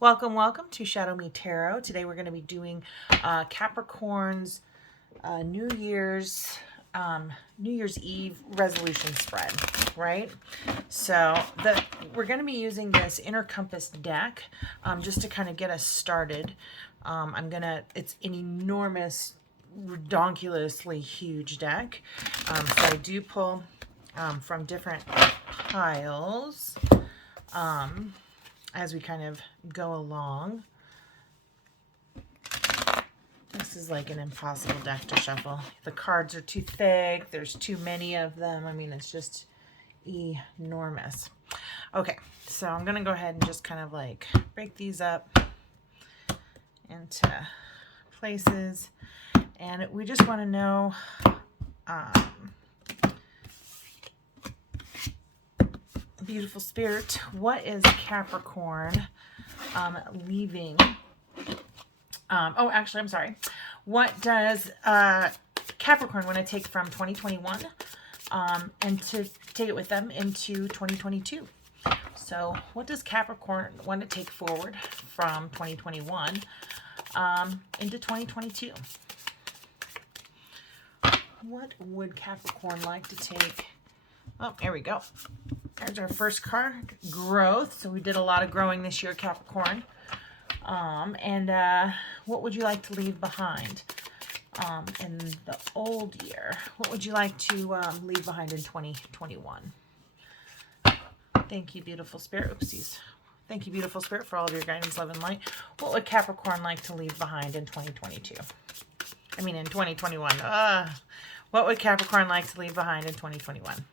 Welcome, welcome to Shadow Me Tarot. Today we're going to be doing Capricorn's New Year's Eve resolution spread, right? So we're going to be using this Inner Compass deck just to kind of get us started. It's an enormous, redonkulously huge deck. So I do pull from different piles. As we kind of go along. This is like an impossible deck to shuffle. The cards are too thick. There's too many of them. I mean, it's just enormous. Okay, so I'm going to go ahead and just kind of like break these up into places. And we just want to know beautiful spirit, what is Capricorn leaving? I'm sorry. What does Capricorn want to take from 2021 and to take it with them into 2022? So what does Capricorn want to take forward from 2021 into 2022? What would Capricorn like to take? Oh, here we go. There's our first card, growth. So we did a lot of growing this year, Capricorn. What would you like to leave behind in the old year? What would you like to leave behind in 2021? Thank you, beautiful spirit. Oopsies. Thank you, beautiful spirit, for all of your guidance, love, and light. What would Capricorn like to leave behind in 2022? I mean, in 2021. What would Capricorn like to leave behind in 2021?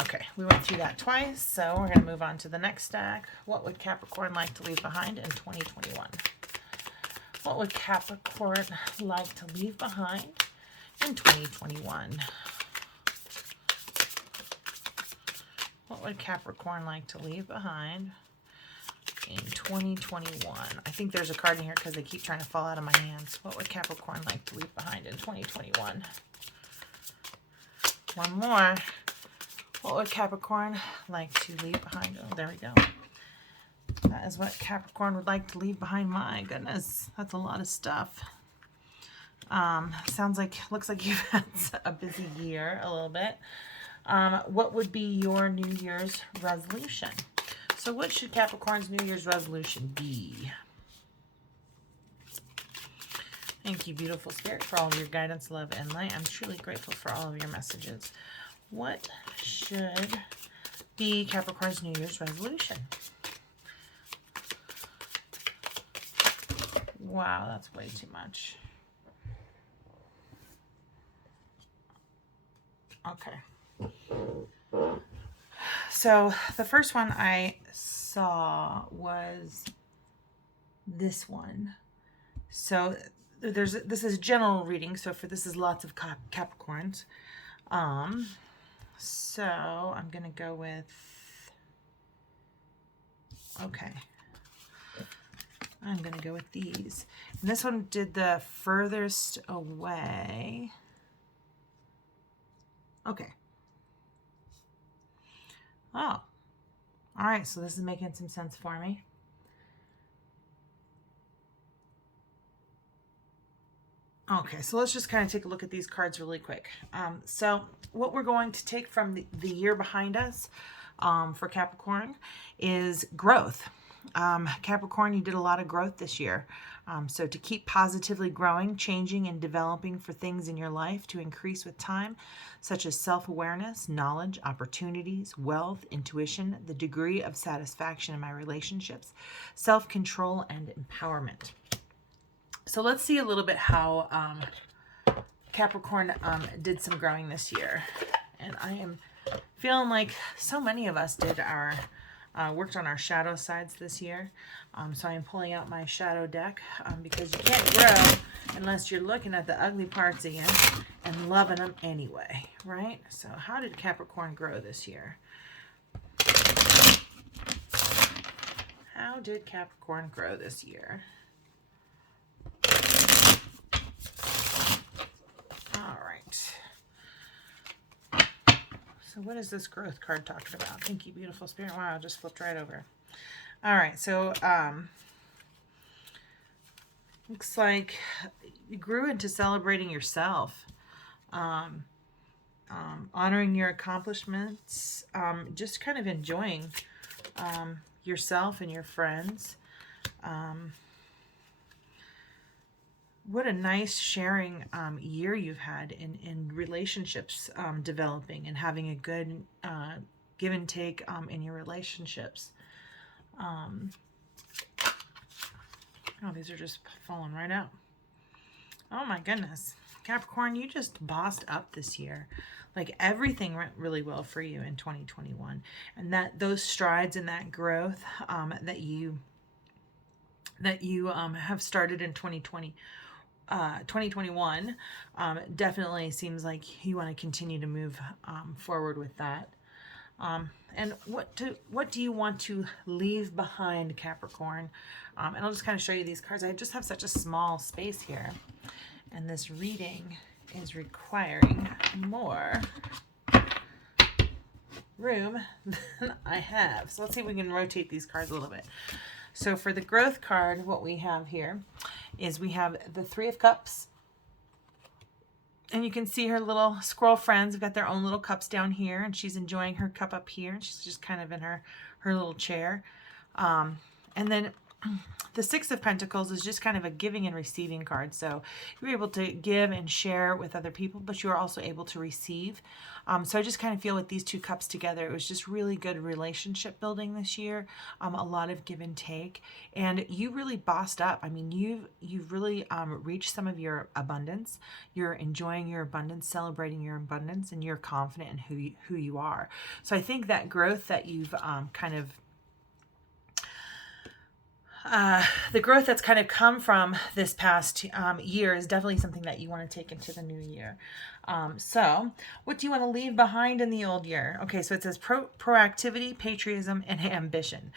Okay, we went through that twice, so we're going to move on to the next stack. What would Capricorn like to leave behind in 2021? What would Capricorn like to leave behind in 2021? What would Capricorn like to leave behind in 2021? I think there's a card in here because they keep trying to fall out of my hands. What would Capricorn like to leave behind in 2021? One more. What would Capricorn like to leave behind? Oh, there we go. That is what Capricorn would like to leave behind. My goodness, that's a lot of stuff. Looks like you've had a busy year a little bit. What would be your New Year's resolution? So what should Capricorn's New Year's resolution be? Thank you, beautiful spirit, for all of your guidance, love, and light. I'm truly grateful for all of your messages. What should be Capricorn's New Year's resolution? Wow, that's way too much. Okay. So the first one I saw was this one. So this is a general reading. So this is lots of Capricorns. So I'm going to go with, okay, I'm going to go with these. And this one did the furthest away. Okay. Oh, all right. So this is making some sense for me. Okay, so let's just kind of take a look at these cards really quick. So what we're going to take from the year behind us for Capricorn is growth. Capricorn, you did a lot of growth this year. So to keep positively growing, changing, and developing for things in your life to increase with time, such as self-awareness, knowledge, opportunities, wealth, intuition, the degree of satisfaction in my relationships, self-control, and empowerment. So let's see a little bit how Capricorn did some growing this year. And I am feeling like so many of us did worked on our shadow sides this year. So I'm pulling out my shadow deck because you can't grow unless you're looking at the ugly parts of you and loving them anyway, right? So how did Capricorn grow this year? How did Capricorn grow this year? All right. So what is this growth card talking about? Thank you, beautiful spirit. Wow, I just flipped right over. All right, so looks like you grew into celebrating yourself, honoring your accomplishments, just kind of enjoying yourself and your friends. What a nice sharing year you've had in relationships developing and having a good give and take in your relationships. Oh, these are just falling right out. Oh my goodness. Capricorn, you just bossed up this year. Like everything went really well for you in 2021. And that those strides and that growth that you have started in 2021 definitely seems like you want to continue to move forward with that. And what do you want to leave behind, Capricorn? And I'll just kind of show you these cards. I just have such a small space here, and this reading is requiring more room than I have. So let's see if we can rotate these cards a little bit. So for the growth card, what we have here is we have the Three of Cups. And you can see her little squirrel friends have got their own little cups down here, and she's enjoying her cup up here. She's just kind of in her little chair. And then the Six of Pentacles is just kind of a giving and receiving card. So you're able to give and share with other people, but you are also able to receive. So I just kind of feel with these two cups together, it was just really good relationship building this year. A lot of give and take, and you really bossed up. I mean, you've really reached some of your abundance. You're enjoying your abundance, celebrating your abundance, and you're confident in who you are. So I think that growth that you've kind of the growth that's kind of come from this past year is definitely something that you want to take into the new year. So what do you want to leave behind in the old year? Okay, so it says proactivity, patriotism, and ambition.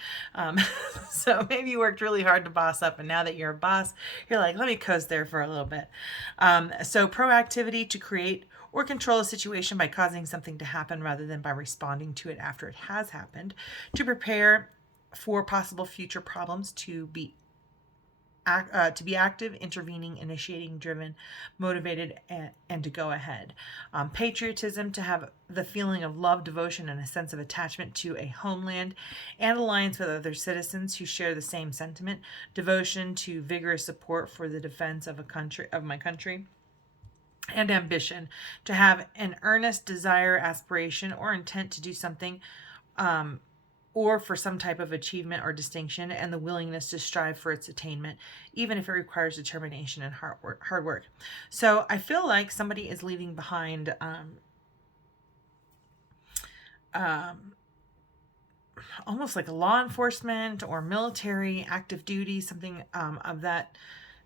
So maybe you worked really hard to boss up, and now that you're a boss, you're like, let me coast there for a little bit. So proactivity, to create or control a situation by causing something to happen rather than by responding to it after it has happened. To prepare for possible future problems, to be active, intervening, initiating, driven, motivated, and to go ahead. Patriotism, to have the feeling of love, devotion, and a sense of attachment to a homeland and alliance with other citizens who share the same sentiment. Devotion, to vigorous support for the defense of my country. And ambition, to have an earnest desire, aspiration, or intent to do something or for some type of achievement or distinction, and the willingness to strive for its attainment, even if it requires determination and hard work. So I feel like somebody is leaving behind almost like a law enforcement or military, active duty, something of that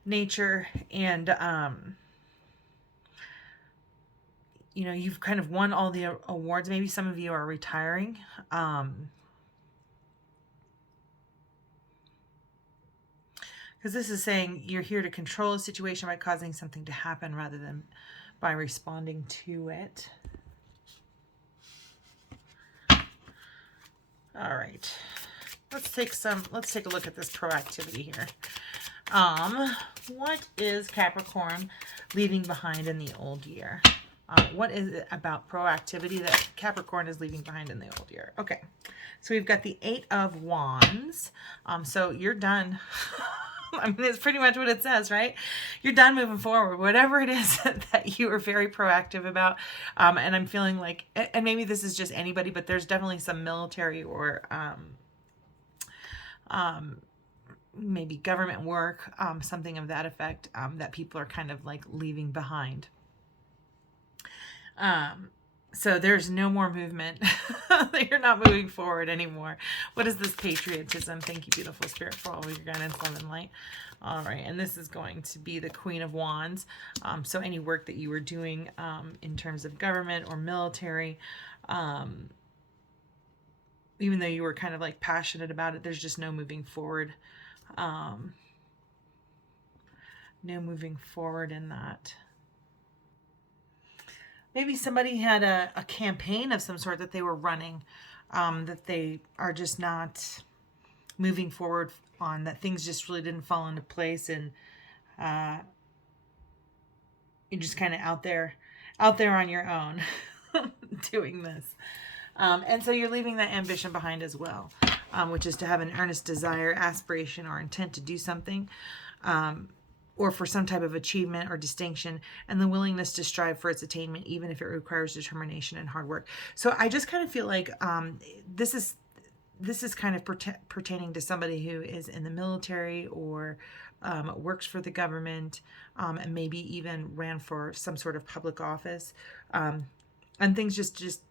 nature. And you know, you've kind of won all the awards. Maybe some of you are retiring. Because this is saying you're here to control a situation by causing something to happen rather than by responding to it. All right. Let's take a look at this proactivity here. What is Capricorn leaving behind in the old year? What is it about proactivity that Capricorn is leaving behind in the old year? Okay. So we've got the Eight of Wands. So you're done. I mean, it's pretty much what it says, right? You're done moving forward, whatever it is that you are very proactive about. And I'm feeling like, and maybe this is just anybody, but there's definitely some military or maybe government work, something of that effect, that people are kind of like leaving behind. So there's no more movement. You're not moving forward anymore. What is this patriotism? Thank you, beautiful spirit, for all of your guidance, love, and light. All right, and this is going to be the Queen of Wands. So any work that you were doing in terms of government or military, even though you were kind of like passionate about it, there's just no moving forward. No moving forward in that. Maybe somebody had a campaign of some sort that they were running, that they are just not moving forward on, that things just really didn't fall into place, and you're just kind of out there on your own doing this. And so you're leaving that ambition behind as well, which is to have an earnest desire, aspiration, or intent to do something, or for some type of achievement or distinction, and the willingness to strive for its attainment, even if it requires determination and hard work. So I just kind of feel like this is kind of pertaining to somebody who is in the military, or works for the government, and maybe even ran for some sort of public office, and things just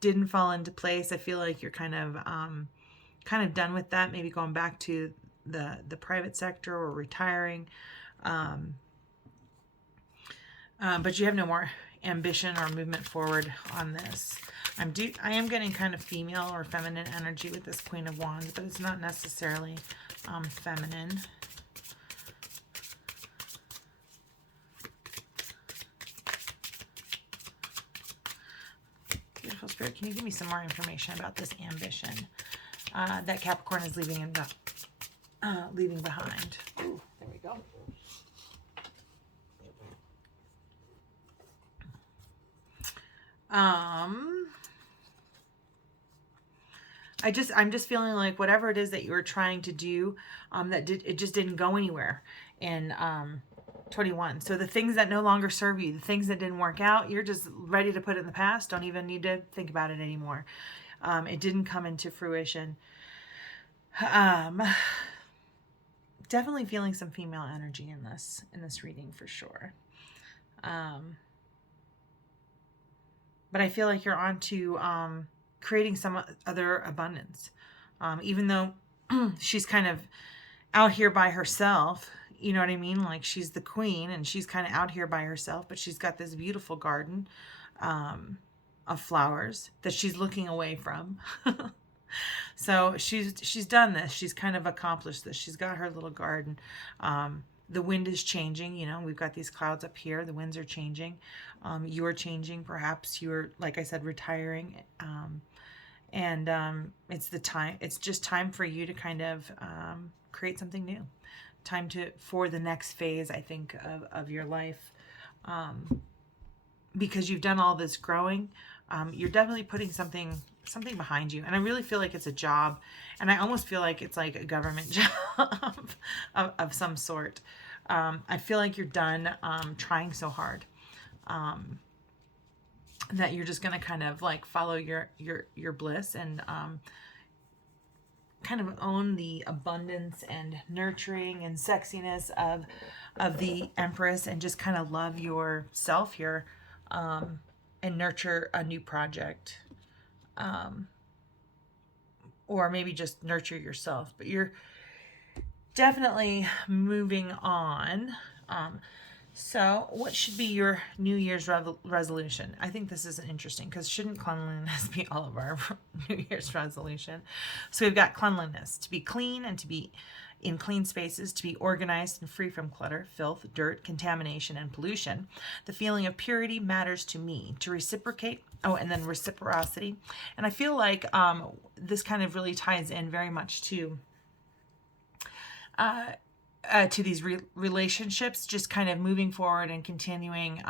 didn't fall into place. I feel like you're kind of done with that, maybe going back to the private sector or retiring, but you have no more ambition or movement forward on this. I am getting kind of female or feminine energy with this Queen of Wands, but it's not necessarily feminine. Beautiful Spirit, can you give me some more information about this ambition that Capricorn is leaving behind? Ooh, there we go. I'm just feeling like whatever it is that you were trying to do, it just didn't go anywhere in 21. So the things that no longer serve you, the things that didn't work out, you're just ready to put it in the past. Don't even need to think about it anymore. It didn't come into fruition. Definitely feeling some female energy in this reading for sure. But I feel like you're on to creating some other abundance. Even though she's kind of out here by herself, you know what I mean? Like, she's the queen and she's kind of out here by herself, but she's got this beautiful garden of flowers that she's looking away from. So she's done this. She's kind of accomplished this. She's got her little garden. The wind is changing. You know, we've got these clouds up here. The winds are changing. You're changing. Perhaps you're, like I said, retiring. And it's the time. It's just time for you to kind of create something new. Time for the next phase, I think, of your life. Because you've done all this growing. You're definitely putting something behind you, and I really feel like it's a job, and I almost feel like it's like a government job of some sort. I feel like you're done trying so hard, that you're just gonna kind of like follow your bliss and kind of own the abundance and nurturing and sexiness of the Empress, and just kind of love yourself here, and nurture a new project. Or maybe just nurture yourself, but you're definitely moving on. So what should be your New Year's resolution? I think this is interesting, because shouldn't cleanliness be all of our New Year's resolution? So we've got cleanliness, to be clean and to be in clean spaces, to be organized and free from clutter, filth, dirt, contamination, and pollution. The feeling of purity matters to me. To reciprocate, and then reciprocity. And I feel like this kind of really ties in very much to these relationships, just kind of moving forward and continuing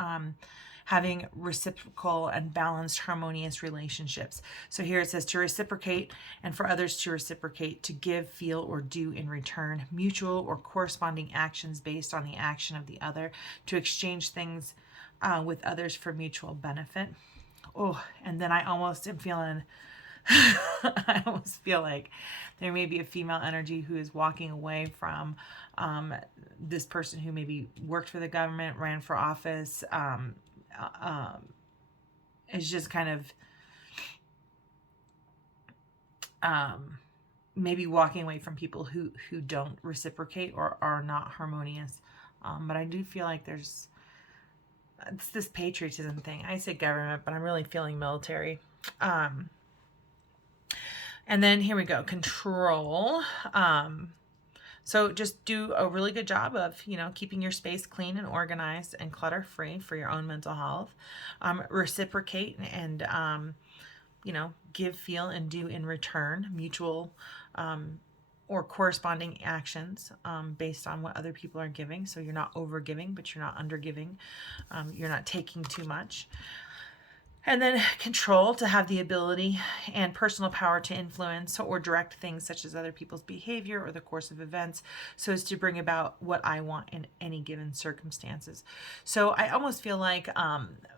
having reciprocal and balanced, harmonious relationships. So here it says to reciprocate, and for others to reciprocate, to give, feel, or do in return, mutual or corresponding actions based on the action of the other, to exchange things with others for mutual benefit. Oh, and then I almost am feeling, I almost feel like there may be a female energy who is walking away from this person who maybe worked for the government, ran for office, is just kind of maybe walking away from people who don't reciprocate or are not harmonious. But I do feel like it's this patriotism thing. I say government, but I'm really feeling military. And then here we go, control. So just do a really good job of, keeping your space clean and organized and clutter-free for your own mental health. Reciprocate and, give, feel, and do in return, mutual or corresponding actions based on what other people are giving. So you're not over giving, but you're not under giving. You're not taking too much. And then control, to have the ability and personal power to influence or direct things such as other people's behavior or the course of events, so as to bring about what I want in any given circumstances. So I almost feel like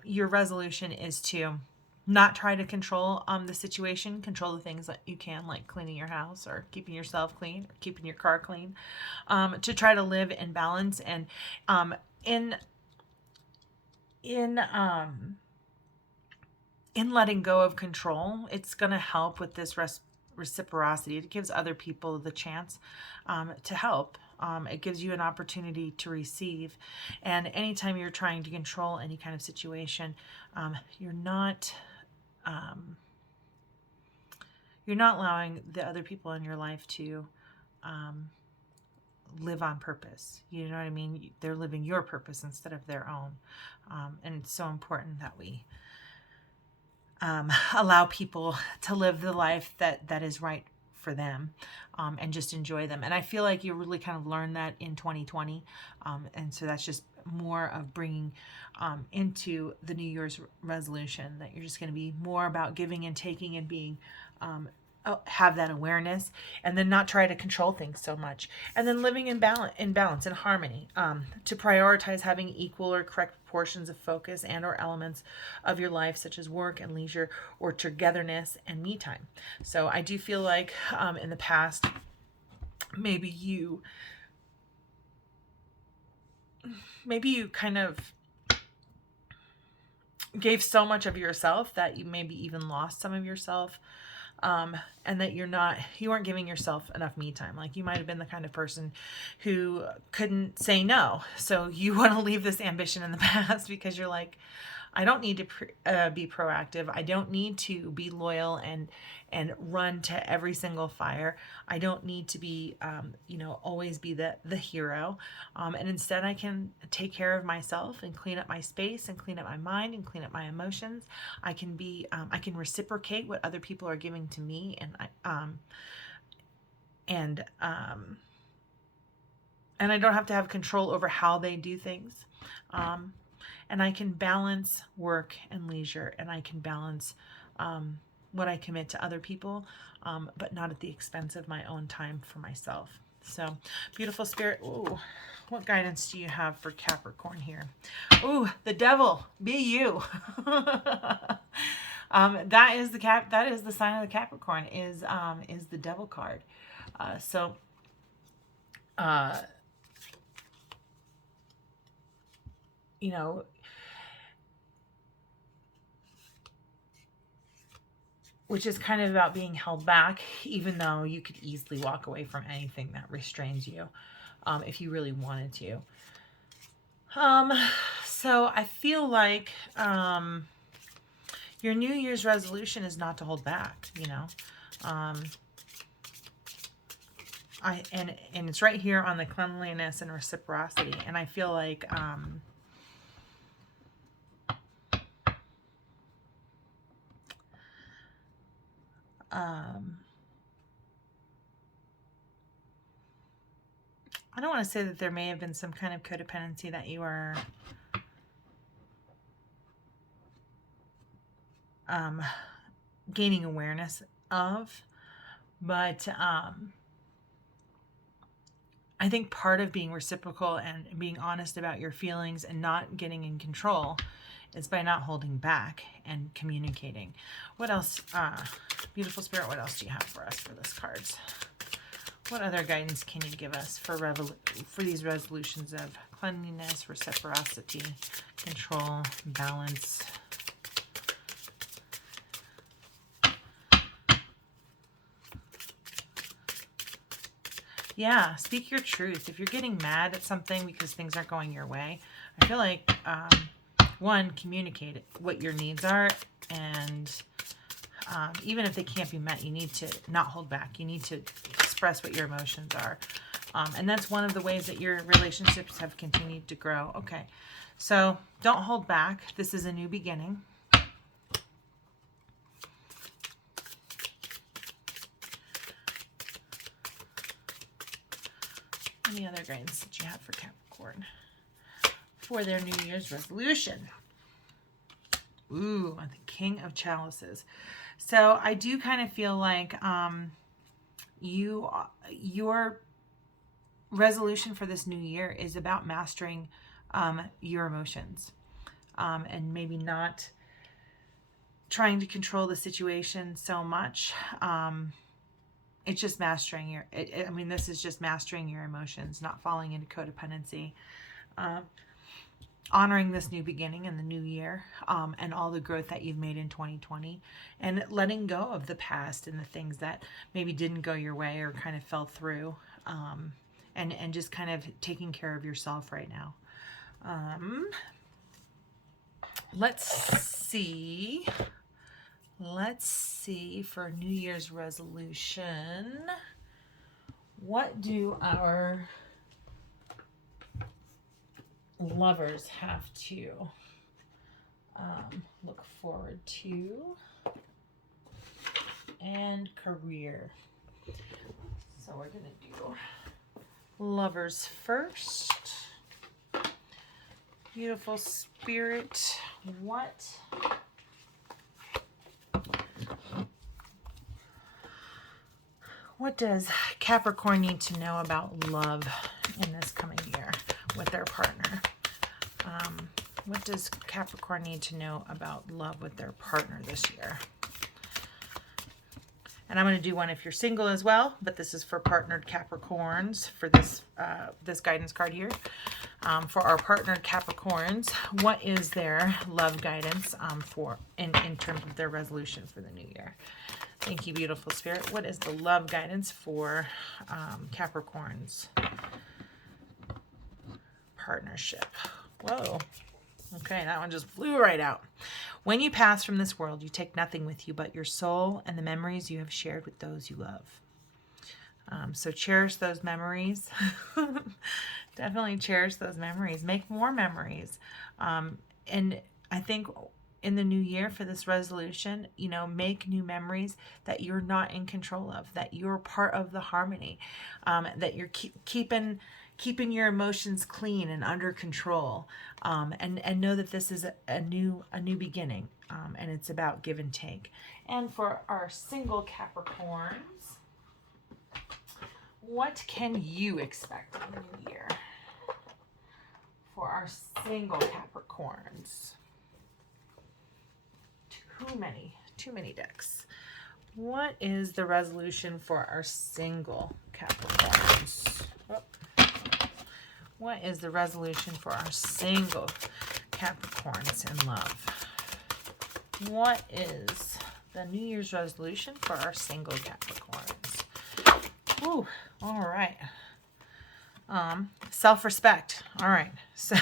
your resolution is to not try to control the situation, control the things that you can, like cleaning your house or keeping yourself clean or keeping your car clean, to try to live in balance and in letting go of control. It's going to help with this reciprocity. It gives other people the chance to help. It gives you an opportunity to receive. And anytime you're trying to control any kind of situation, you're not allowing the other people in your life to live on purpose. You know what I mean? They're living your purpose instead of their own. And it's so important that we allow people to live the life that is right for them, and just enjoy them. And I feel like you really kind of learned that in 2020. And so that's just more of bringing into the New Year's resolution, that you're just going to be more about giving and taking and being have that awareness, and then not try to control things so much, and then living in balance and harmony, to prioritize having equal or correct proportions of focus and or elements of your life, such as work and leisure or togetherness and me time. So I do feel like in the past, maybe you kind of gave so much of yourself that you maybe even lost some of yourself. And that you weren't giving yourself enough me time. Like, you might have been the kind of person who couldn't say no. So you want to leave this ambition in the past because you're like, I don't need to be proactive. I don't need to be loyal and run to every single fire. I don't need to be, always be the hero. And instead I can take care of myself and clean up my space and clean up my mind and clean up my emotions. I can reciprocate what other people are giving to me. And I don't have to have control over how they do things. And I can balance work and leisure, and I can balance what I commit to other people, but not at the expense of my own time for myself. So, beautiful spirit. Ooh, what guidance do you have for Capricorn here? Ooh, the devil. Be you. That is the sign of the Capricorn. Is the devil card. Which is kind of about being held back, even though you could easily walk away from anything that restrains you, if you really wanted to. So I feel like your New Year's resolution is not to hold back, and it's right here on the cleanliness and reciprocity, and I feel like I don't want to say that there may have been some kind of codependency that you are gaining awareness of, but I think part of being reciprocal and being honest about your feelings and not getting in control is by not holding back and communicating. What else, beautiful spirit, what else do you have for us for this cards? What other guidance can you give us for these resolutions of cleanliness, reciprocity, control, balance? Yeah, speak your truth. If you're getting mad at something because things aren't going your way, I feel like, one, communicate what your needs are, and even if they can't be met, you need to not hold back. You need to express what your emotions are. And that's one of the ways that your relationships have continued to grow. Okay, so don't hold back. This is a new beginning. Any other guidance that you have for Capricorn for their New Year's resolution? Ooh, the King of Chalices. So I do kind of feel like your resolution for this new year is about mastering your emotions, and maybe not trying to control the situation so much. It's just mastering your, I mean, this is just mastering your emotions, not falling into codependency, honoring this new beginning in the new year, and all the growth that you've made in 2020, and letting go of the past and the things that maybe didn't go your way or kind of fell through, and just kind of taking care of yourself right now. Let's see for New Year's resolution, what do our lovers have to look forward to? And career. So we're going to do lovers first. Beautiful spirit, what does Capricorn need to know about love in this coming year with their partner? What does Capricorn need to know about love with their partner this year? And I'm going to do one if you're single as well, but this is for partnered Capricorns for this this guidance card here. For our partnered Capricorns, what is their love guidance for in terms of their resolution for the new year? Thank you, beautiful spirit. What is the love guidance for Capricorns partnership? Whoa. Okay, that one just flew right out. When you pass from this world, you take nothing with you but your soul and the memories you have shared with those you love. So cherish those memories. Definitely cherish those memories. Make more memories. And I think in the new year for this resolution, you know, make new memories that you're not in control of, that you're part of the harmony, that you're keeping your emotions clean and under control, and know that this is a new beginning, and it's about give and take. And for our single Capricorns, what can you expect in the new year? For our single Capricorns, too many decks. What is the resolution for our single Capricorns? Oh. What is the resolution for our single Capricorns in love? What is the New Year's resolution for our single Capricorns? Ooh, all right. Self-respect. All right. So,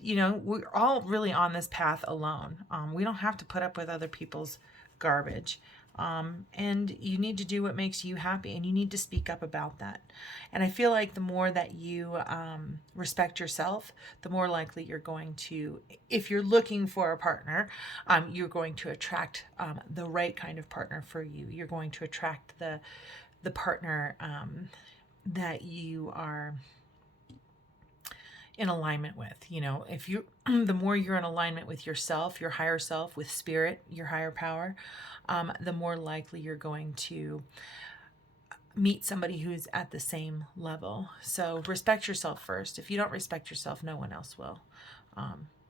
you know, we're all really on this path alone. We don't have to put up with other people's garbage. And you need to do what makes you happy, and you need to speak up about that. And I feel like the more that you respect yourself, the more likely you're going to, if you're looking for a partner, you're going to attract the right kind of partner for you. You're going to attract the partner that you are in alignment with. You know, if you, the more you're in alignment with yourself, your higher self, with spirit, your higher power, the more likely you're going to meet somebody who's at the same level. So respect yourself first. If you don't respect yourself, no one else will.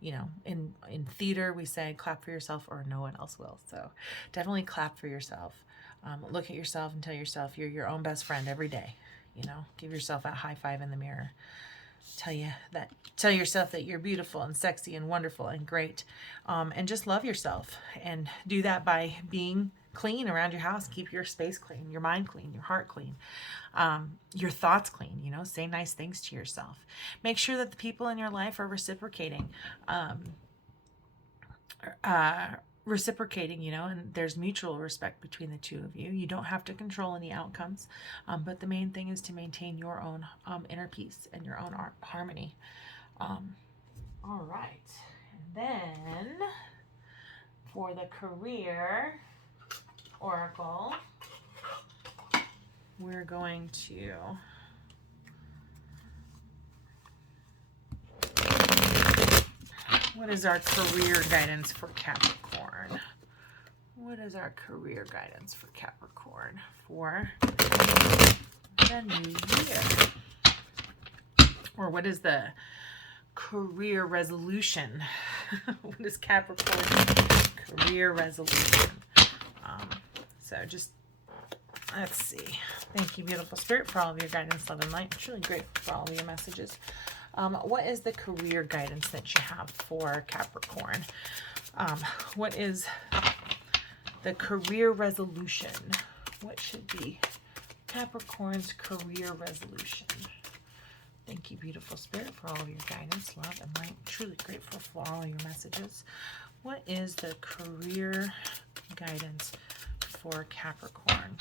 You know, in theater, we say clap for yourself or no one else will. So definitely clap for yourself. Look at yourself and tell yourself you're your own best friend every day. You know, give yourself a high five in the mirror. Tell yourself that you're beautiful and sexy and wonderful and great, and just love yourself. And do that by being clean around your house. Keep your space clean, your mind clean, your heart clean, your thoughts clean. You know, say nice things to yourself. Make sure that the people in your life are reciprocating, you know, and there's mutual respect between the two of you. You don't have to control any outcomes, but the main thing is to maintain your own inner peace and your own harmony. All right. And then for the career oracle, we're going to what is our career guidance for Capricorn? What is our career guidance for Capricorn for the new year? Or what is the career resolution? What is Capricorn's career resolution? So just, let's see. Thank you, beautiful spirit, for all of your guidance, love, and light. I'm truly grateful for all of your messages. What is the career guidance that you have for Capricorn? What is the career resolution? What should be Capricorn's career resolution? Thank you, beautiful spirit, for all of your guidance, love, and light. I'm truly grateful for all of your messages. What is the career guidance for Capricorn?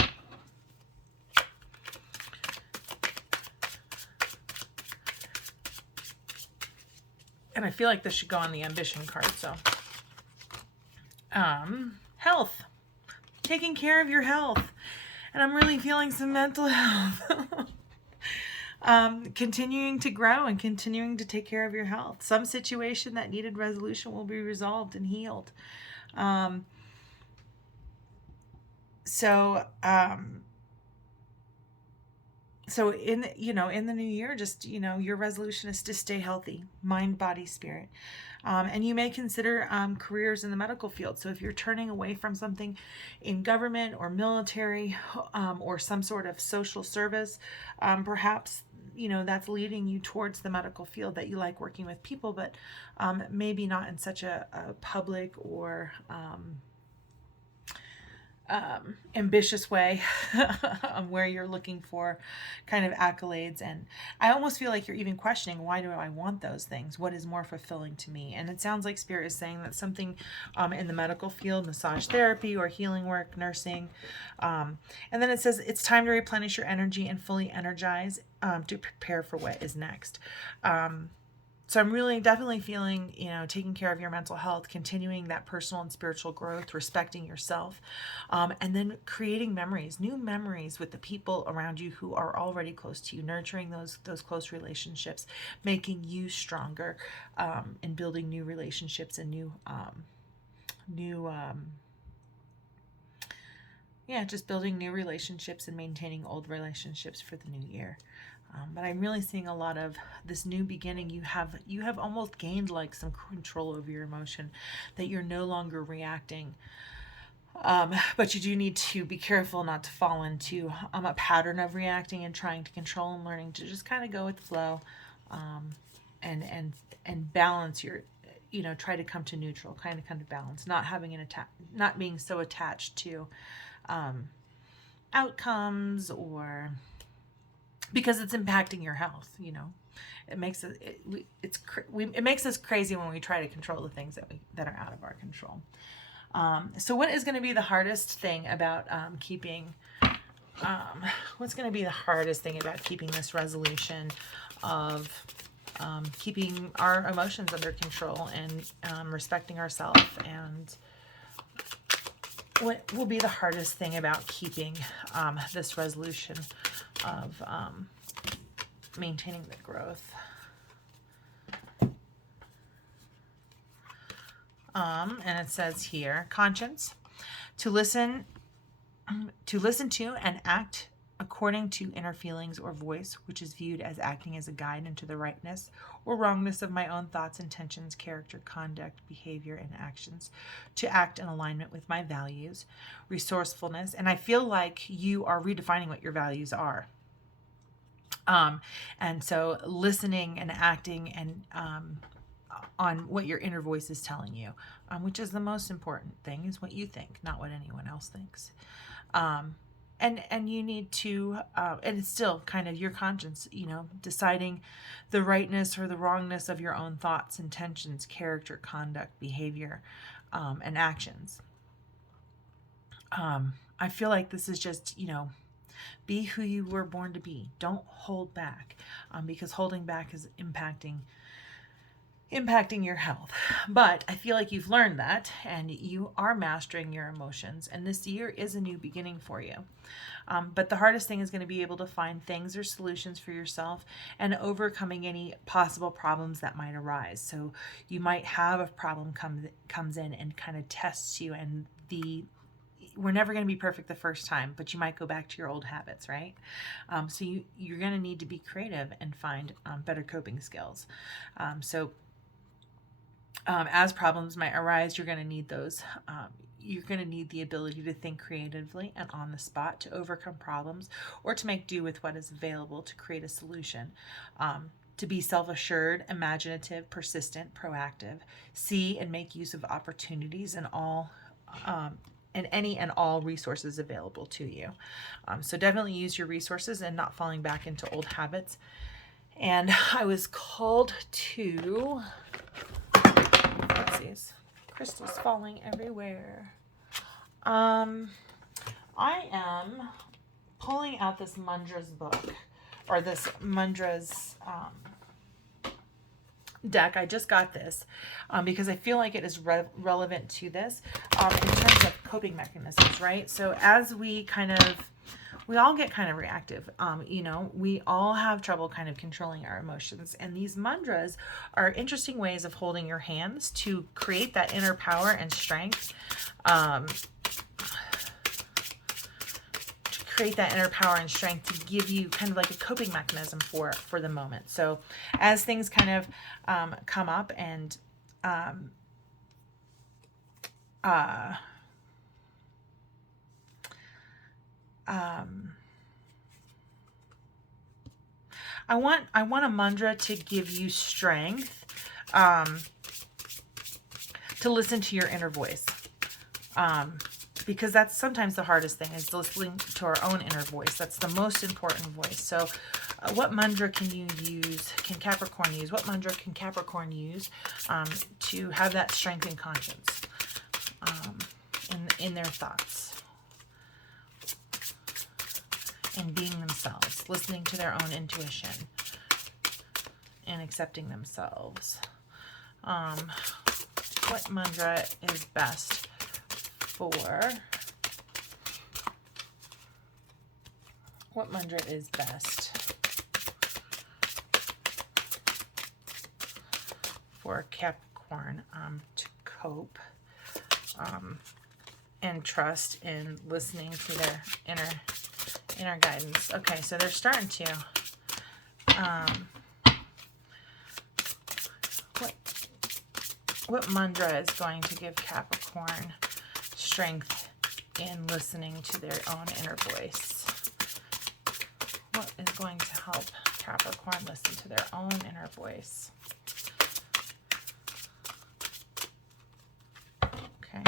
And I feel like this should go on the ambition card. So, health, taking care of your health. And I'm really feeling some mental health. Continuing to grow and continuing to take care of your health. Some situation that needed resolution will be resolved and healed. So in the new year, just, your resolution is to stay healthy, mind, body, spirit. And you may consider careers in the medical field. So if you're turning away from something in government or military, or some sort of social service, perhaps, that's leading you towards the medical field, that you like working with people, but maybe not in such a public or ambitious way, where you're looking for kind of accolades. And I almost feel like you're even questioning, why do I want those things? What is more fulfilling to me? And it sounds like Spirit is saying that something in the medical field, massage therapy or healing work, nursing. And then it says it's time to replenish your energy and fully energize to prepare for what is next. So I'm really definitely feeling, taking care of your mental health, continuing that personal and spiritual growth, respecting yourself, and then creating memories, new memories with the people around you who are already close to you, nurturing those close relationships, making you stronger, and building new relationships and just building new relationships and maintaining old relationships for the new year. But I'm really seeing a lot of this new beginning. You have almost gained like some control over your emotion, that you're no longer reacting. But you do need to be careful not to fall into a pattern of reacting and trying to control, and learning to just kind of go with the flow, and balance your, try to come to neutral, kind of come to balance, not having not being so attached to outcomes, or because it's impacting your health. It makes it makes us crazy when we try to control the things that are out of our control. So what is going to be the hardest thing about keeping this resolution of keeping our emotions under control and respecting ourselves? And what will be the hardest thing about keeping this resolution of maintaining the growth? And it says here, conscience, to listen to and act according to inner feelings or voice, which is viewed as acting as a guide into the rightness or wrongness of my own thoughts, intentions, character, conduct, behavior, and actions, to act in alignment with my values, resourcefulness. And I feel like you are redefining what your values are. And so listening and acting and on what your inner voice is telling you, which is the most important thing, is what you think, not what anyone else thinks. And you need to, and it's still kind of your conscience, deciding the rightness or the wrongness of your own thoughts, intentions, character, conduct, behavior, and actions. I feel like this is just, be who you were born to be. Don't hold back, because holding back is impacting impacting your health. But I feel like you've learned that and you are mastering your emotions, and this year is a new beginning for you. But the hardest thing is going to be able to find things or solutions for yourself and overcoming any possible problems that might arise. So you might have a problem comes in and kind of tests you, and we're never going to be perfect the first time, but you might go back to your old habits, right? So you're going to need to be creative and find better coping skills. As problems might arise, you're going to need those. You're going to need the ability to think creatively and on the spot to overcome problems or to make do with what is available to create a solution. To be self-assured, imaginative, persistent, proactive, see and make use of opportunities and any and all resources available to you. So definitely use your resources and not falling back into old habits. And I was called to, let's see, crystals falling everywhere. I am pulling out this Mundra's book, or this Mundra's deck. I just got this because I feel like it is relevant to this in terms of coping mechanisms, right? So as we all get kind of reactive. We all have trouble kind of controlling our emotions. And these mudras are interesting ways of holding your hands to create that inner power and strength. To give you kind of like a coping mechanism for the moment. So as things kind of come up and I want a mudra to give you strength to listen to your inner voice. Because that's sometimes the hardest thing, is listening to our own inner voice. That's the most important voice. So what mantra can you use, can Capricorn use? What mantra can Capricorn use to have that strength and conscience in their thoughts? And being themselves, listening to their own intuition and accepting themselves. What mantra is best what mantra is best for Capricorn to cope and trust in listening to their inner guidance? Okay, so they're starting to what mantra is going to give Capricorn strength in listening to their own inner voice? What is going to help Capricorn listen to their own inner voice? Okay.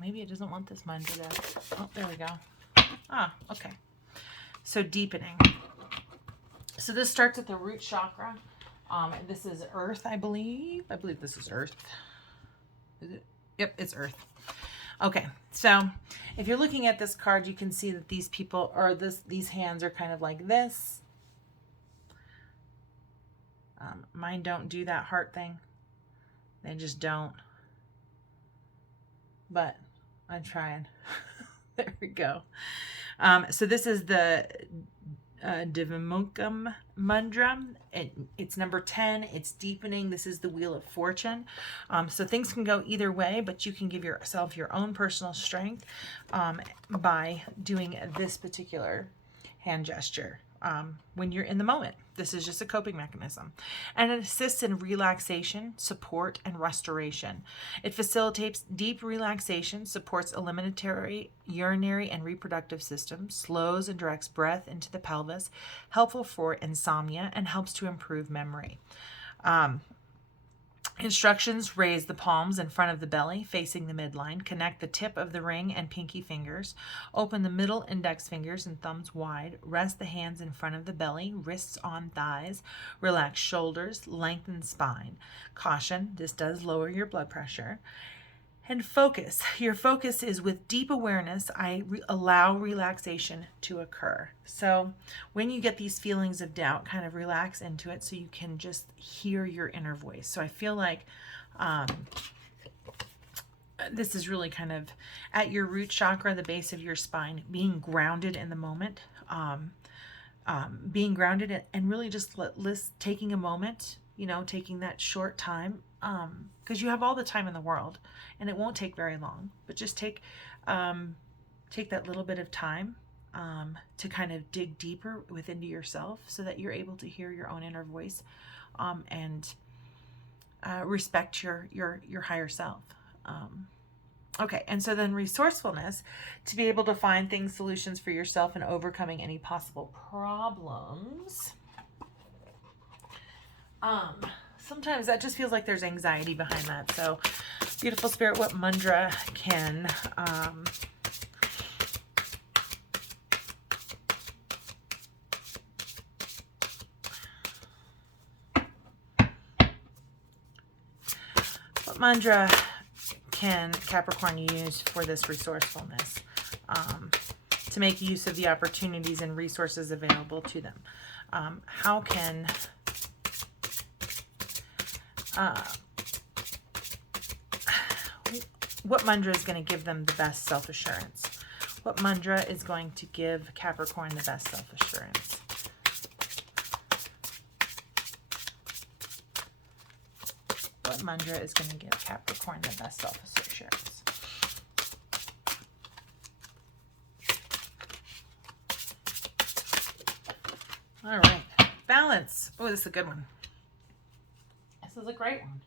Maybe it doesn't want this mantra there. Oh, there we go. Ah, okay. So deepening. So this starts at the root chakra. This is Earth, I believe. I believe this is Earth. Is it? Yep, it's Earth. Okay, so if you're looking at this card, you can see that these people, or these hands are kind of like this. Mine don't do that heart thing. They just don't. But I'm trying. There we go. So this is the Divimukam mantra. It's number 10. It's deepening. This is the Wheel of Fortune. So things can go either way, but you can give yourself your own personal strength by doing this particular hand gesture when you're in the moment. This is just a coping mechanism. And it assists in relaxation, support, and restoration. It facilitates deep relaxation, supports eliminatory, urinary, and reproductive systems, slows and directs breath into the pelvis, helpful for insomnia, and helps to improve memory. Instructions: raise the palms in front of the belly, facing the midline. Connect the tip of the ring and pinky fingers. Open the middle index fingers and thumbs wide. Rest the hands in front of the belly, wrists on thighs. Relax shoulders, lengthen spine. Caution: this does lower your blood pressure. And focus. Your focus is with deep awareness. Allow relaxation to occur. So when you get these feelings of doubt, kind of relax into it so you can just hear your inner voice. So I feel like this is really kind of at your root chakra, the base of your spine, being grounded in the moment, being grounded and really just taking a moment, taking that short time, because you have all the time in the world and it won't take very long, but just take that little bit of time to kind of dig deeper within yourself so that you're able to hear your own inner voice and respect your higher self. Okay, and so then resourcefulness, to be able to find things, solutions for yourself and overcoming any possible problems. Sometimes that just feels like there's anxiety behind that. So, beautiful spirit, what mudra can Capricorn use for this resourcefulness, to make use of the opportunities and resources available to them? How can what mantra is going to give them the best self-assurance? What mantra is going to give Capricorn the best self-assurance? What mantra is going to give Capricorn the best self-assurance? All right. Balance. Oh, this is a good one. This is a great one.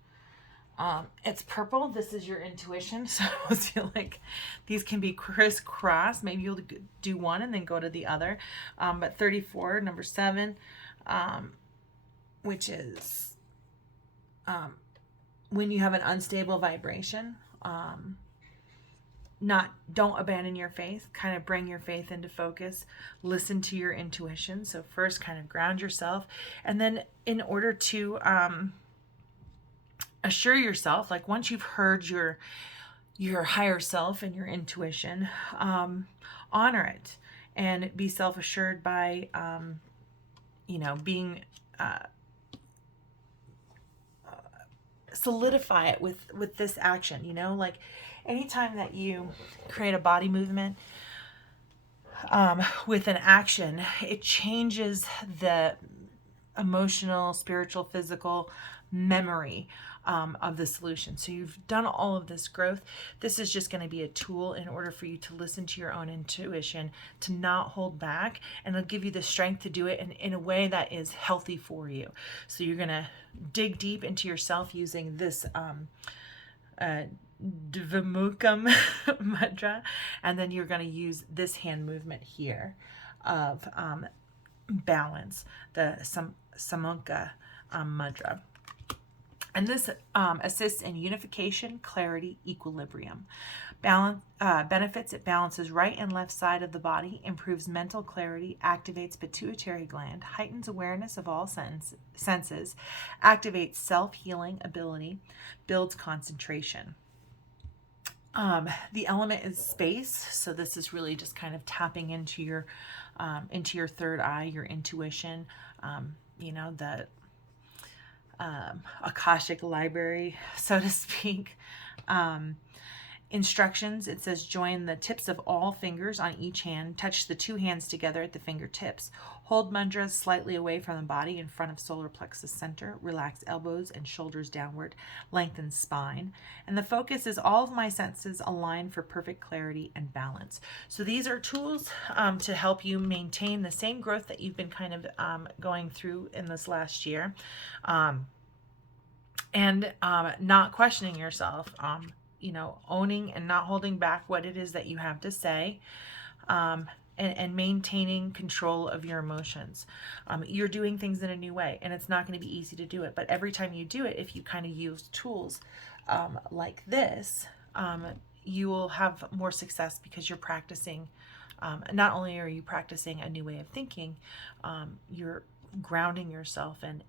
It's purple. This is your intuition. So I feel like these can be crisscross. Maybe you'll do one and then go to the other. But 34, number 7, which is when you have an unstable vibration, don't abandon your faith, kind of bring your faith into focus, listen to your intuition. So first kind of ground yourself, and then in order to assure yourself, like once you've heard your higher self and your intuition, honor it and be self-assured by being solidify it with this action. Like anytime that you create a body movement with an action, it changes the emotional, spiritual, physical memory of the solution. So you've done all of this growth. This is just going to be a tool in order for you to listen to your own intuition, to not hold back, and it'll give you the strength to do it in a way that is healthy for you. So you're going to dig deep into yourself using this Dvamukam mudra, and then you're going to use this hand movement here of balance, the Samunka mudra. And this assists in unification, clarity, equilibrium. Benefits: it balances right and left side of the body, improves mental clarity, activates pituitary gland, heightens awareness of all senses, activates self-healing ability, builds concentration. The element is space, so this is really just kind of tapping into your third eye, your intuition, the Akashic library, so to speak. Instructions: it says join the tips of all fingers on each hand, touch the two hands together at the fingertips, hold mudras slightly away from the body in front of solar plexus center, relax elbows and shoulders downward, lengthen spine, and the focus is all of my senses align for perfect clarity and balance. So these are tools to help you maintain the same growth that you've been kind of going through in this last year, and not questioning yourself, owning and not holding back what it is that you have to say, and maintaining control of your emotions. You're doing things in a new way, and it's not going to be easy to do it, but every time you do it, if you kind of use tools like this, you will have more success because you're practicing. Not only are you practicing a new way of thinking, you're grounding yourself and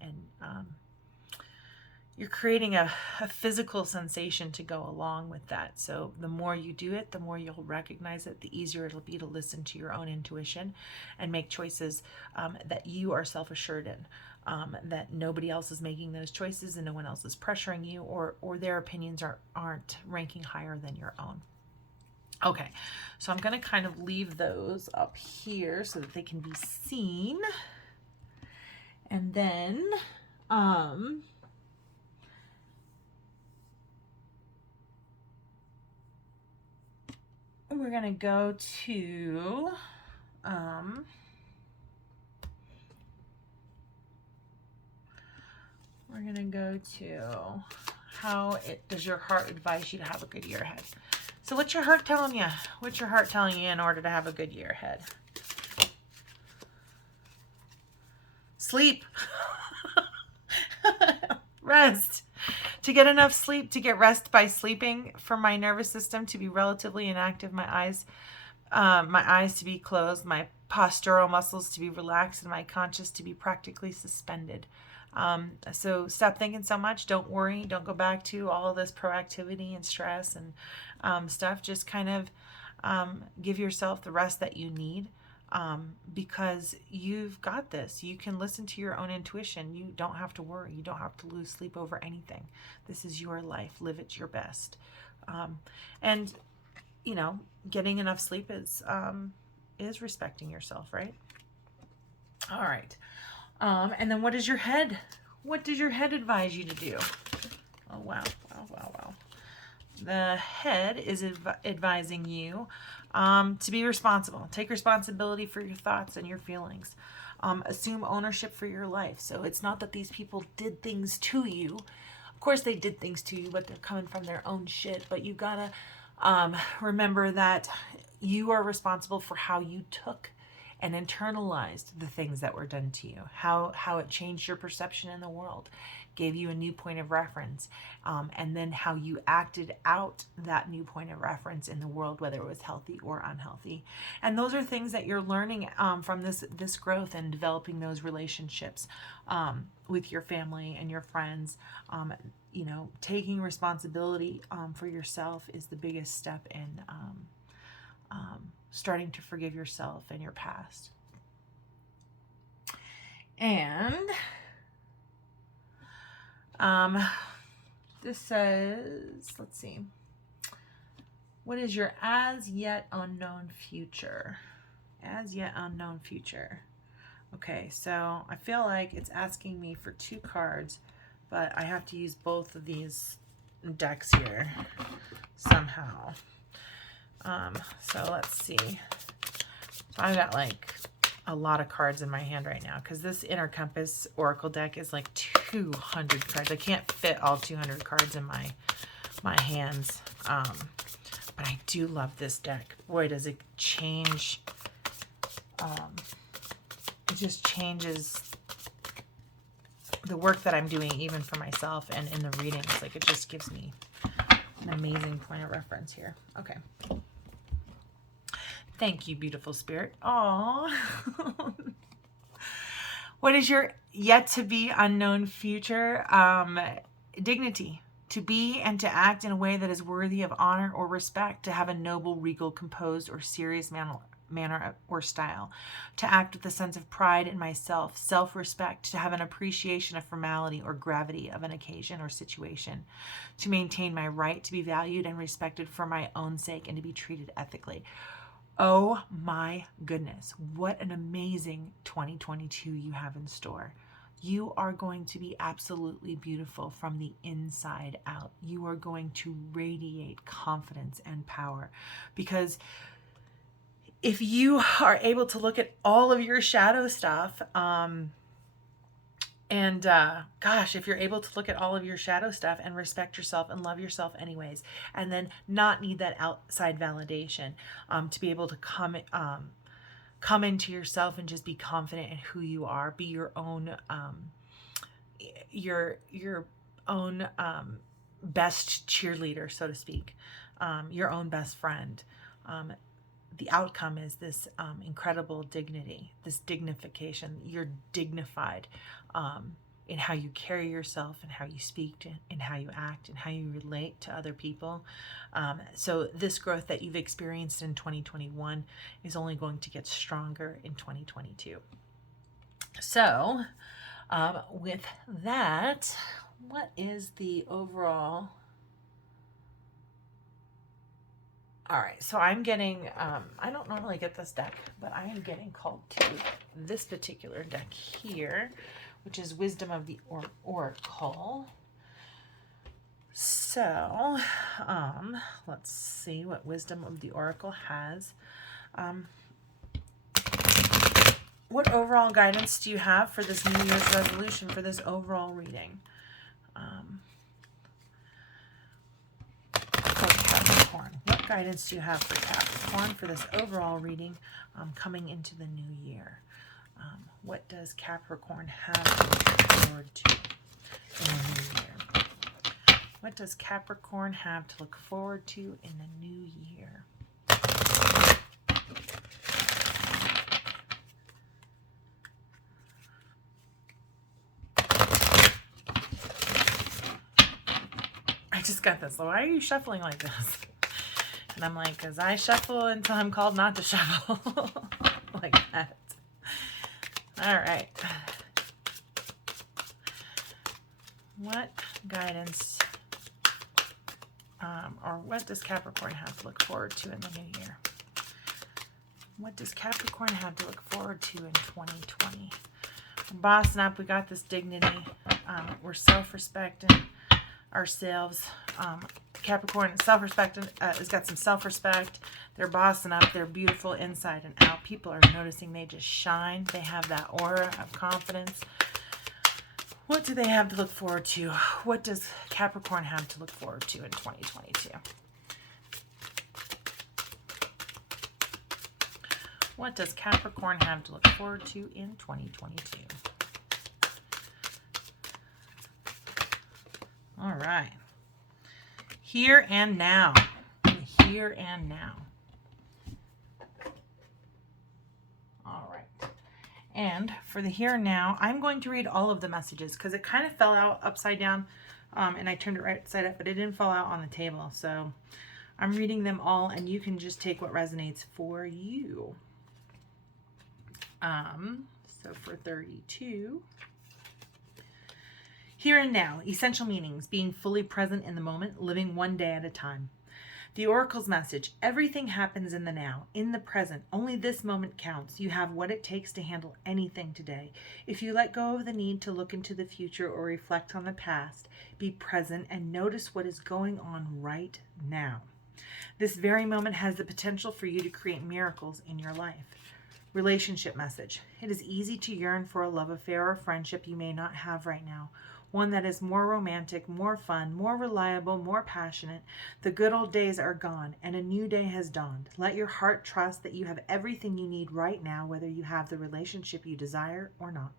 you're creating a physical sensation to go along with that. So the more you do it, the more you'll recognize it, the easier it'll be to listen to your own intuition and make choices that you are self-assured in, that nobody else is making those choices and no one else is pressuring you, or their opinions aren't ranking higher than your own. Okay, so I'm going to kind of leave those up here so that they can be seen. And then we're going to go to how does your heart advise you to have a good year ahead? So what's your heart telling you? What's your heart telling you in order to have a good year ahead? Sleep. Rest. To get enough sleep, to get rest by sleeping, for my nervous system to be relatively inactive, my eyes to be closed, my postural muscles to be relaxed, and my conscious to be practically suspended. So stop thinking so much. Don't worry. Don't go back to all of this proactivity and stress and stuff. Just kind of give yourself the rest that you need, because you've got this. You can listen to your own intuition. You don't have to worry. You don't have to lose sleep over anything. This is your life. Live it your best. And you know, getting enough sleep is respecting yourself, right? All right. And then what does your head advise you to do? Oh, wow. The head is advising you to be responsible. Take responsibility for your thoughts and your feelings. Assume ownership for your life. So it's not that these people did things to you. Of course they did things to you, but they're coming from their own shit. But you gotta remember that you are responsible for how you took and internalized the things that were done to you, how it changed your perception in the world, gave you a new point of reference, and then how you acted out that new point of reference in the world, whether it was healthy or unhealthy. And those are things that you're learning from this growth and developing those relationships with your family and your friends. You know, taking responsibility for yourself is the biggest step in starting to forgive yourself and your past. And this says, let's see, what is your as yet unknown future? As yet unknown future. Okay, so I feel like it's asking me for 2 cards, but I have to use both of these decks here somehow. So let's see. So I've got like a lot of cards in my hand right now because this Inner Compass Oracle deck is like 200 cards. I can't fit all 200 cards in my hands. But I do love this deck. Boy, does it change. It just changes the work that I'm doing even for myself and in the readings. Like, it just gives me an amazing point of reference here. Okay. Thank you, beautiful spirit. Aww. What is your yet to be unknown future? Dignity. To be and to act in a way that is worthy of honor or respect. To have a noble, regal, composed, or serious manner or style. To act with a sense of pride in myself, self-respect. To have an appreciation of formality or gravity of an occasion or situation. To maintain my right to be valued and respected for my own sake and to be treated ethically. Oh my goodness, what an amazing 2022 you have in store. You are going to be absolutely beautiful from the inside out. You are going to radiate confidence and power, because if you are able to look at all of your shadow stuff, if you're able to look at all of your shadow stuff and respect yourself and love yourself anyways, and then not need that outside validation, to be able to come into yourself and just be confident in who you are, be your own best cheerleader, so to speak, your own best friend. The outcome is this incredible dignity, this dignification. You're dignified. in how you carry yourself and how you speak and how you act and how you relate to other people. So this growth that you've experienced in 2021 is only going to get stronger in 2022. So with that, what is the overall? All right, so I'm getting, I don't normally get this deck, but I am getting called to this particular deck here, which is Wisdom of the Oracle. So, let's see what Wisdom of the Oracle has. What overall guidance do you have for this New Year's resolution, for this overall reading? Capricorn. What guidance do you have for Capricorn for this overall reading coming into the new year? What does Capricorn have to look forward to in the new year? What does Capricorn have to look forward to in the new year? I just got this. Why are you shuffling like this? And I'm like, because I shuffle until I'm called not to shuffle. Like that. All right. What guidance or what does Capricorn have to look forward to in the new year? What does Capricorn have to look forward to in 2020? We're bossing up. We got this dignity. We're self-respecting ourselves. Capricorn is self-respecting, has got some self-respect. They're bossing up. They're beautiful inside and out. People are noticing they just shine. They have that aura of confidence. What do they have to look forward to? What does Capricorn have to look forward to in 2022? What does Capricorn have to look forward to in 2022? All right. Here and now. Here and now. All right. And for the here and now, I'm going to read all of the messages because it kind of fell out upside down and I turned it right side up, but it didn't fall out on the table. So I'm reading them all and you can just take what resonates for you. So for 32, here and now, essential meanings, being fully present in the moment, living one day at a time. The Oracle's message, everything happens in the now, in the present. Only this moment counts. You have what it takes to handle anything today. If you let go of the need to look into the future or reflect on the past, be present and notice what is going on right now. This very moment has the potential for you to create miracles in your life. Relationship message. It is easy to yearn for a love affair or friendship you may not have right now. One that is more romantic, more fun, more reliable, more passionate. The good old days are gone and a new day has dawned. Let your heart trust that you have everything you need right now, whether you have the relationship you desire or not.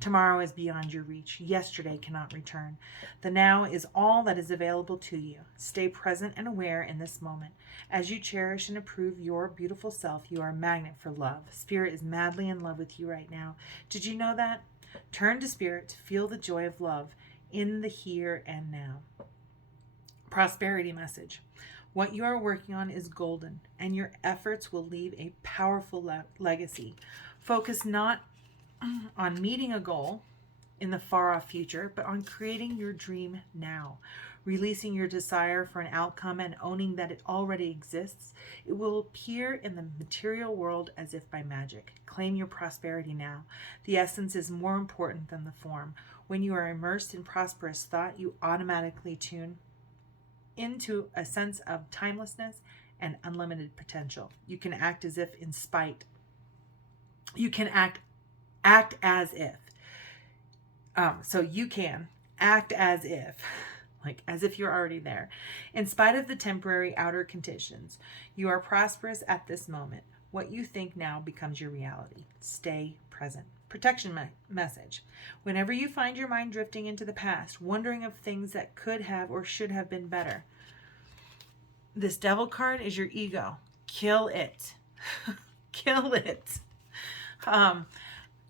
Tomorrow is beyond your reach. Yesterday cannot return. The now is all that is available to you. Stay present and aware in this moment. As you cherish and approve your beautiful self, you are a magnet for love. Spirit is madly in love with you right now. Did you know that? Turn to Spirit to feel the joy of love in the here and now. Prosperity message. What you are working on is golden, and your efforts will leave a powerful legacy. Focus not on meeting a goal in the far-off future, but on creating your dream now. Releasing your desire for an outcome and owning that it already exists, it will appear in the material world as if by magic. Claim your prosperity now. The essence is more important than the form. When you are immersed in prosperous thought, you automatically tune into a sense of timelessness and unlimited potential. You can act as if in spite. You can act as if. So you can act as if. Like as if you're already there. In spite of the temporary outer conditions, you are prosperous at this moment. What you think now becomes your reality. Stay present. Protection message. Whenever you find your mind drifting into the past, wondering of things that could have or should have been better, this devil card is your ego. Kill it. Kill it.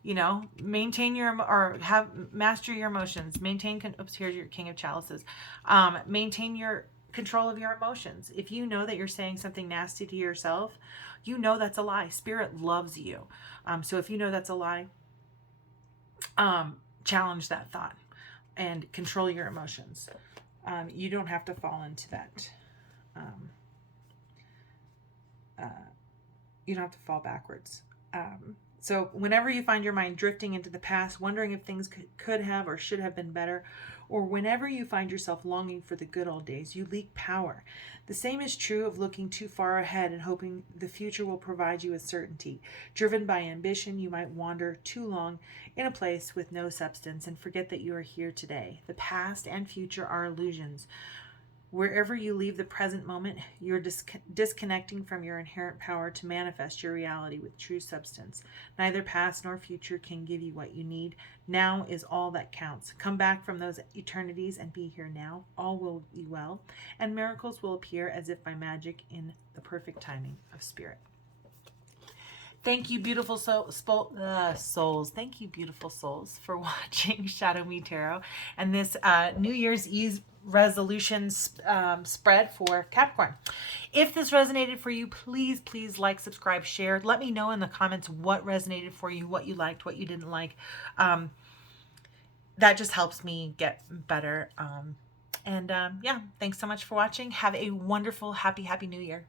You know, maintain your, or have, master your emotions. Maintain, oops, here's your King of Chalices. Maintain your control of your emotions. If you know that you're saying something nasty to yourself, you know that's a lie. Spirit loves you. So if you know that's a lie, challenge that thought and control your emotions. You don't have to fall into that. You don't have to fall backwards. So whenever you find your mind drifting into the past, wondering if things could have or should have been better, or whenever you find yourself longing for the good old days, you leak power. The same is true of looking too far ahead and hoping the future will provide you with certainty. Driven by ambition, you might wander too long in a place with no substance and forget that you are here today. The past and future are illusions. Wherever you leave the present moment, you're disconnecting from your inherent power to manifest your reality with true substance. Neither past nor future can give you what you need. Now is all that counts. Come back from those eternities and be here now. All will be well, and miracles will appear as if by magic in the perfect timing of Spirit. Thank you, beautiful souls. Thank you, beautiful souls, for watching Shadow Me Tarot and this New Year's Eve resolution spread for Capricorn. If this resonated for you, please, please like, subscribe, share. Let me know in the comments what resonated for you, what you liked, what you didn't like. That just helps me get better. Yeah, thanks so much for watching. Have a wonderful, happy New Year.